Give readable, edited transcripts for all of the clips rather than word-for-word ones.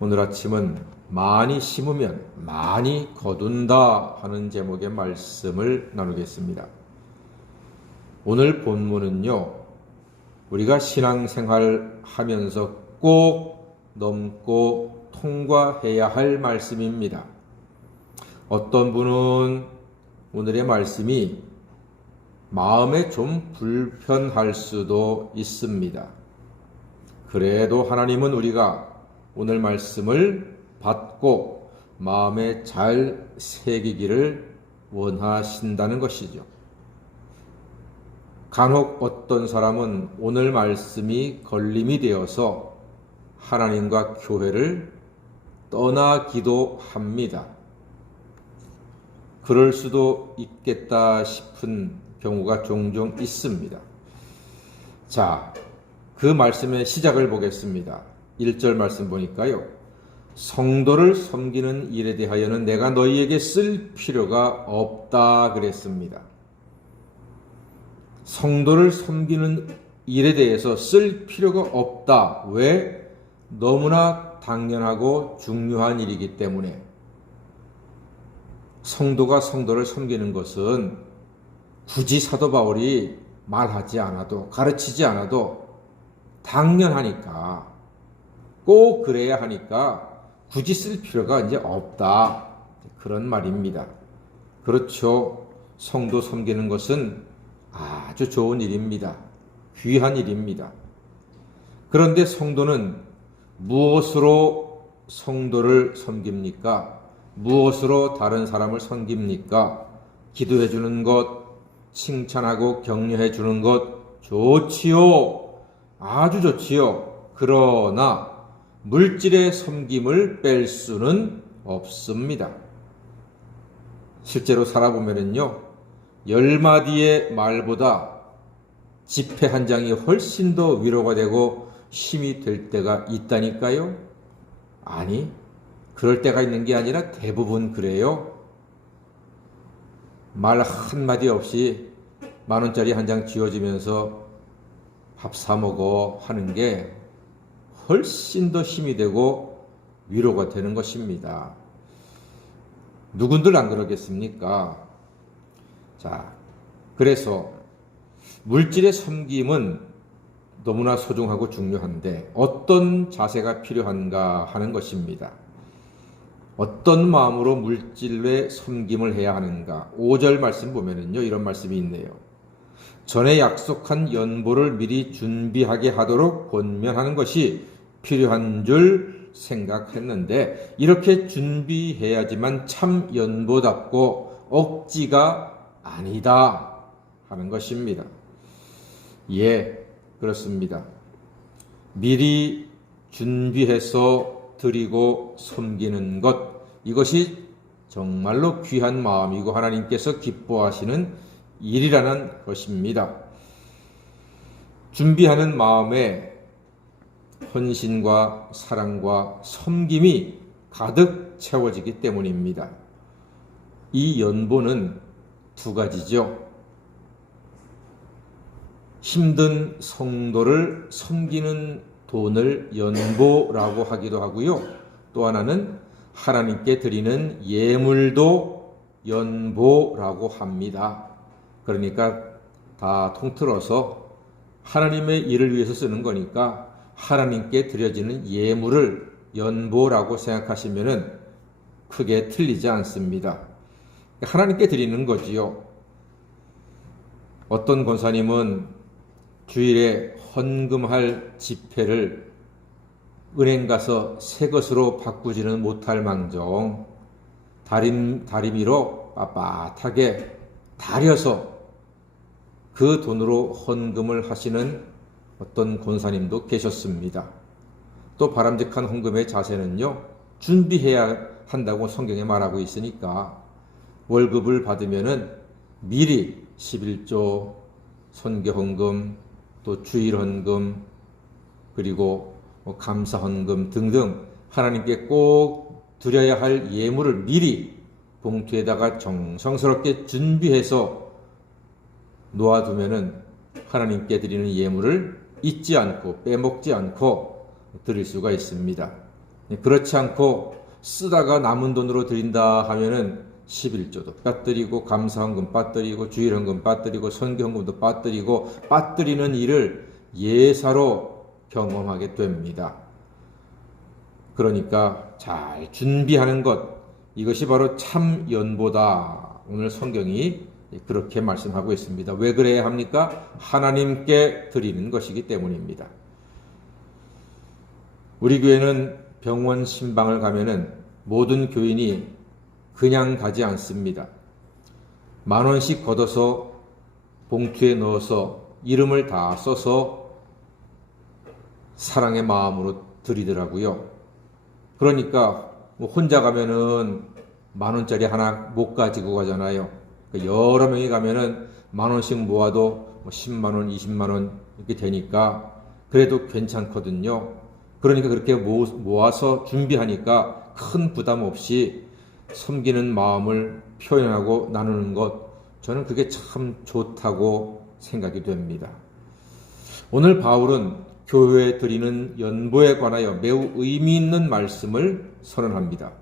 오늘 아침은 많이 심으면 많이 거둔다 하는 제목의 말씀을 나누겠습니다. 오늘 본문은요, 우리가 신앙생활 하면서 꼭 넘고 통과해야 할 말씀입니다. 어떤 분은 오늘의 말씀이 마음에 좀 불편할 수도 있습니다. 그래도 하나님은 우리가 오늘 말씀을 받고 마음에 잘 새기기를 원하신다는 것이죠. 간혹 어떤 사람은 오늘 말씀이 걸림이 되어서 하나님과 교회를 떠나기도 합니다. 그럴 수도 있겠다 싶은 경우가 종종 있습니다. 자, 그 말씀의 시작을 보겠습니다. 1절 말씀 보니까요. 성도를 섬기는 일에 대하여는 내가 너희에게 쓸 필요가 없다 그랬습니다. 성도를 섬기는 일에 대해서 쓸 필요가 없다. 왜? 너무나 당연하고 중요한 일이기 때문에. 성도가 성도를 섬기는 것은 굳이 사도 바울이 말하지 않아도, 가르치지 않아도 당연하니까, 꼭 그래야 하니까 굳이 쓸 필요가 이제 없다. 그런 말입니다. 그렇죠. 성도 섬기는 것은 아주 좋은 일입니다. 귀한 일입니다. 그런데 성도는 무엇으로 성도를 섬깁니까? 무엇으로 다른 사람을 섬깁니까? 기도해 주는 것, 칭찬하고 격려해 주는 것 좋지요. 아주 좋지요. 그러나 물질의 섬김을 뺄 수는 없습니다. 실제로 살아보면요, 10마디의 말보다 지폐 한 장이 훨씬 더 위로가 되고 힘이 될 때가 있다니까요. 아니, 그럴 때가 있는 게 아니라 대부분 그래요. 말 한마디 없이 10,000원짜리 한 장 쥐어주면서 밥 사 먹어 하는 게 훨씬 더 힘이 되고 위로가 되는 것입니다. 누군들 안 그러겠습니까? 자, 그래서 물질의 섬김은 너무나 소중하고 중요한데 어떤 자세가 필요한가 하는 것입니다. 어떤 마음으로 물질의 섬김을 해야 하는가? 5절 말씀 보면은요, 이런 말씀이 있네요. 전에 약속한 연보를 미리 준비하게 하도록 권면하는 것이 필요한 줄 생각했는데 이렇게 준비해야지만 참 연보답고 억지가 아니다 하는 것입니다. 예, 그렇습니다. 미리 준비해서 드리고 섬기는 것, 이것이 정말로 귀한 마음이고 하나님께서 기뻐하시는 일이라는 것입니다. 준비하는 마음에 헌신과 사랑과 섬김이 가득 채워지기 때문입니다. 이 연보는 두 가지죠. 힘든 성도를 섬기는 돈을 연보라고 하기도 하고요. 또 하나는 하나님께 드리는 예물도 연보라고 합니다. 그러니까 다 통틀어서 하나님의 일을 위해서 쓰는 거니까 하나님께 드려지는 예물을 연보라고 생각하시면은 크게 틀리지 않습니다. 하나님께 드리는 거지요. 어떤 권사님은 주일에 헌금할 지폐를 은행 가서 새 것으로 바꾸지는 못할 망정 다리미로 빳빳하게 다려서 그 돈으로 헌금을 하시는 어떤 권사님도 계셨습니다. 또 바람직한 헌금의 자세는요, 준비해야 한다고 성경에 말하고 있으니까 월급을 받으면은 미리 11조, 선교 헌금, 또 주일 헌금, 그리고 감사 헌금 등등 하나님께 꼭 드려야 할 예물을 미리 봉투에다가 정성스럽게 준비해서 놓아두면은 하나님께 드리는 예물을 잊지 않고 빼먹지 않고 드릴 수가 있습니다. 그렇지 않고 쓰다가 남은 돈으로 드린다 하면은 11조도 빠뜨리고 감사헌금 빠뜨리고 주일헌금 빠뜨리고 선교헌금도 빠뜨리는 일을 예사로 경험하게 됩니다. 그러니까 잘 준비하는 것, 이것이 바로 참 연보다. 오늘 성경이 그렇게 말씀하고 있습니다. 왜 그래야 합니까? 하나님께 드리는 것이기 때문입니다. 우리 교회는 병원 신방을 가면은 모든 교인이 그냥 가지 않습니다. 10,000원씩 걷어서 봉투에 넣어서 이름을 다 써서 사랑의 마음으로 드리더라고요. 그러니까 혼자 가면은 10,000원짜리 하나 못 가지고 가잖아요. 여러 명이 가면은 10,000원씩 모아도 10만원, 20만원 이렇게 되니까 그래도 괜찮거든요. 그러니까 그렇게 모아서 준비하니까 큰 부담 없이 섬기는 마음을 표현하고 나누는 것, 저는 그게 참 좋다고 생각이 됩니다. 오늘 바울은 교회에 드리는 연보에 관하여 매우 의미 있는 말씀을 선언합니다.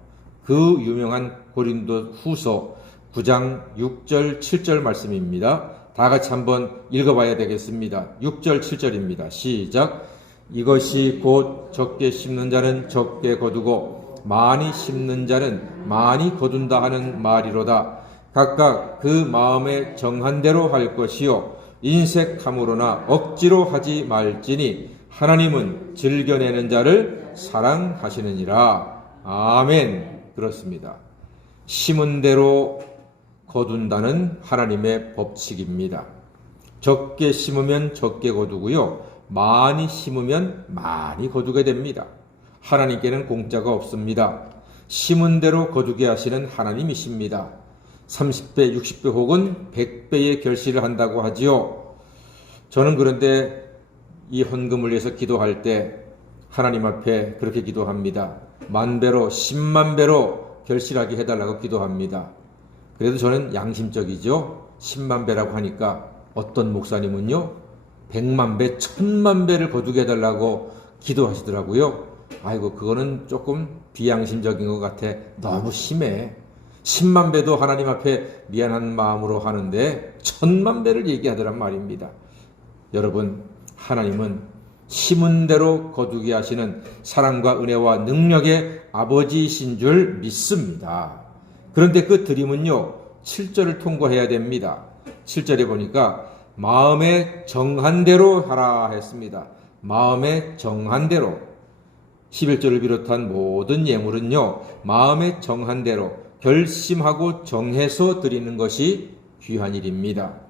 그 유명한 고린도 후서 9장 6절 7절 말씀입니다. 다 같이 한번 읽어봐야 되겠습니다. 6절 7절입니다. 시작. 이것이 곧 적게 심는 자는 적게 거두고 많이 심는 자는 많이 거둔다 하는 말이로다. 각각 그 마음에 정한 대로 할 것이요 인색함으로나 억지로 하지 말지니 하나님은 즐겨내는 자를 사랑하시느니라. 아멘. 그렇습니다. 심은 대로 거둔다는 하나님의 법칙입니다. 적게 심으면 적게 거두고요. 많이 심으면 많이 거두게 됩니다. 하나님께는 공짜가 없습니다. 심은 대로 거두게 하시는 하나님이십니다. 30배, 60배 혹은 100배의 결실을 한다고 하지요. 저는 그런데 이 헌금을 위해서 기도할 때 하나님 앞에 그렇게 기도합니다. 10,000배로 10만 배로 결실하게 해달라고 기도합니다. 그래도 저는 양심적이죠. 10만 배라고 하니까 어떤 목사님은요 100만 배, 1000만 배를 거두게 해달라고 기도하시더라고요. 아이고 그거는 조금 비양심적인 것 같아. 너무 심해. 10만 배도 하나님 앞에 미안한 마음으로 하는데 1000만 배를 얘기하더란 말입니다. 여러분, 하나님은 심은 대로 거두게 하시는 사랑과 은혜와 능력의 아버지이신 줄 믿습니다. 그런데 그 드림은요 7절을 통과해야 됩니다. 7절에 보니까 마음에 정한 대로 하라 했습니다. 마음에 정한 대로. 11절을 비롯한 모든 예물은요 마음에 정한 대로 결심하고 정해서 드리는 것이 귀한 일입니다.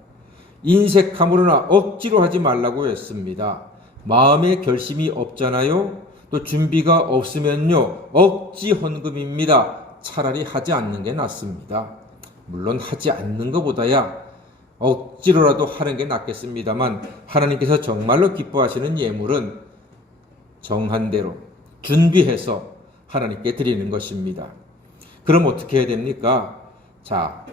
인색함으로나 억지로 하지 말라고 했습니다. 마음에 결심이 없잖아요. 또 준비가 없으면요 억지 헌금입니다. 차라리 하지 않는 게 낫습니다. 물론 하지 않는 것보다야 억지로라도 하는 게 낫겠습니다만 하나님께서 정말로 기뻐하시는 예물은 정한 대로 준비해서 하나님께 드리는 것입니다. 그럼 어떻게 해야 됩니까? 자,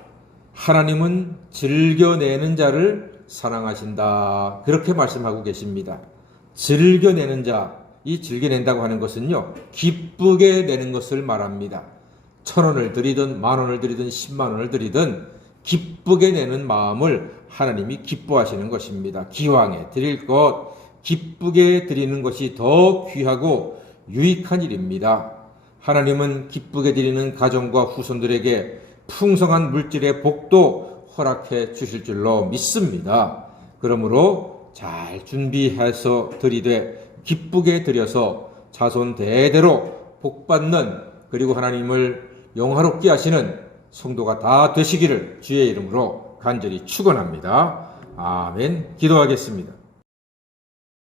하나님은 즐겨내는 자를 사랑하신다. 그렇게 말씀하고 계십니다. 즐겨내는 자, 이 즐겨낸다고 하는 것은요 기쁘게 내는 것을 말합니다. 1,000원을 드리든 10,000원을 드리든 100,000원을 드리든 기쁘게 내는 마음을 하나님이 기뻐하시는 것입니다. 기왕에 드릴 것 기쁘게 드리는 것이 더 귀하고 유익한 일입니다. 하나님은 기쁘게 드리는 가정과 후손들에게 풍성한 물질의 복도 허락해 주실 줄로 믿습니다. 그러므로 잘 준비해서 드리되 기쁘게 드려서 자손 대대로 복받는, 그리고 하나님을 영화롭게 하시는 성도가 다 되시기를 주의 이름으로 간절히 축원합니다. 아멘. 기도하겠습니다.